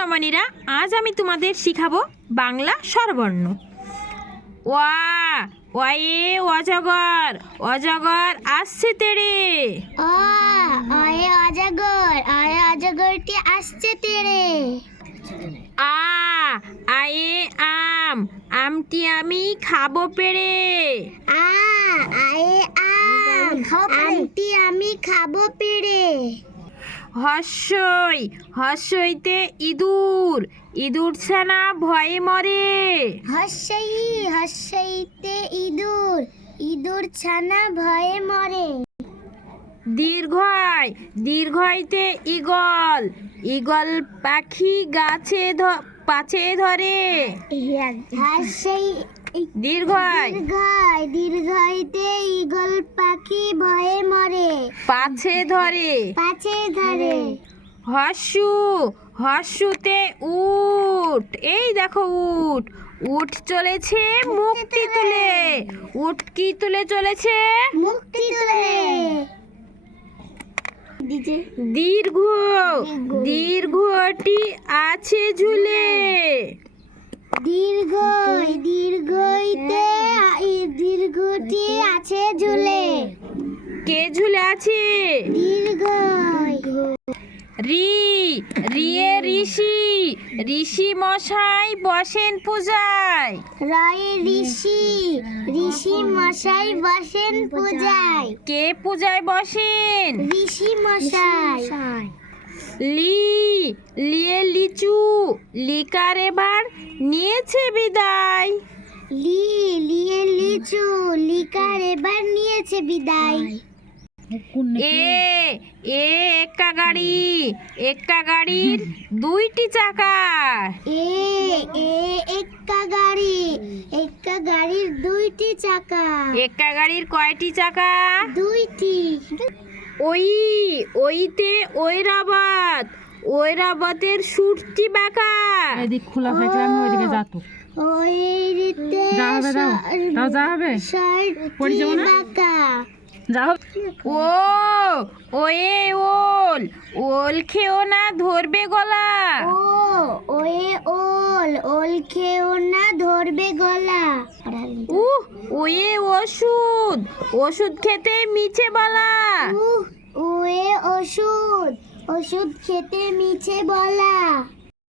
সোনামণিরা, আজ আমি তোমাদের শিখাবো বাংলা স্বরবর্ণ। ওয়া ওয়ে অজগর, অজগর আসছে তেড়ে। অয়ে অজগর, অয়ে অজগরটি আসছে তেড়ে। আ আয়ে আম, আমটি আমি খাবো পেড়ে। আয়ে আম, আমটি আমি খাবো পেড়ে। হর্ষই হর্ষইতে ইঁদুর, ইঁদুর ছানা ভয়ে মরে। হর্ষইতে ইঁদুর, ইঁদুর ছানা ভয়ে মরে। দীর্ঘই দীর্ঘইতে ঈগল, ঈগল পাখি গাছে পাছে ধরে। দীর্ঘই দীর্ঘইতে ঈগল পাখি ভয়ে মরে। পাছে ধরে। হর্ষু হর্ষুতে উট, এই দেখো উট, উট চলেছে মুক্তি তুলে। উট কি তুলে চলেছে? মুক্তি তুলে। দীর্ঘ দীর্ঘটি আছে ঝুলে। দীর্ঘটি আছে ঝুলে। কে ঝুলে আছে? দীর্ঘই। রিয়ে ঋষি, ঋষি মশাই বসেন পূজায়। রয়ে ঋষি মশাই বসেন পূজায়। কে পূজায় বসেন? ঋষি মশাই। লিয়ে লিচু, লিকার এবার নিয়েছে বিদায়। লিয়ে লিচু, লিকার এবার নিয়েছে বিদায়। এক্কা গাড়ি, এক্কা গাড়ির দুইটি চাকা। এক্কা গাড়ির দুইটি চাকা। এক্কা গাড়ির কয়টি চাকা? দুইটি। ওইতে ঐরাবত, ঐরাবতের সুরটি বাঁকা। এদিক খোলা থাকলে আমি ওইদিকে যাতো। ওইতে যাবে বাঁকা। যাও। ওয়ে ওল, ওল খেও না ধরবে গলা। ওল খেও না ধরবে গলা। ওয়ে ওষুধ, ওষুধ খেতে মিছে বলা। ওষুধ খেতে মিছে বলা।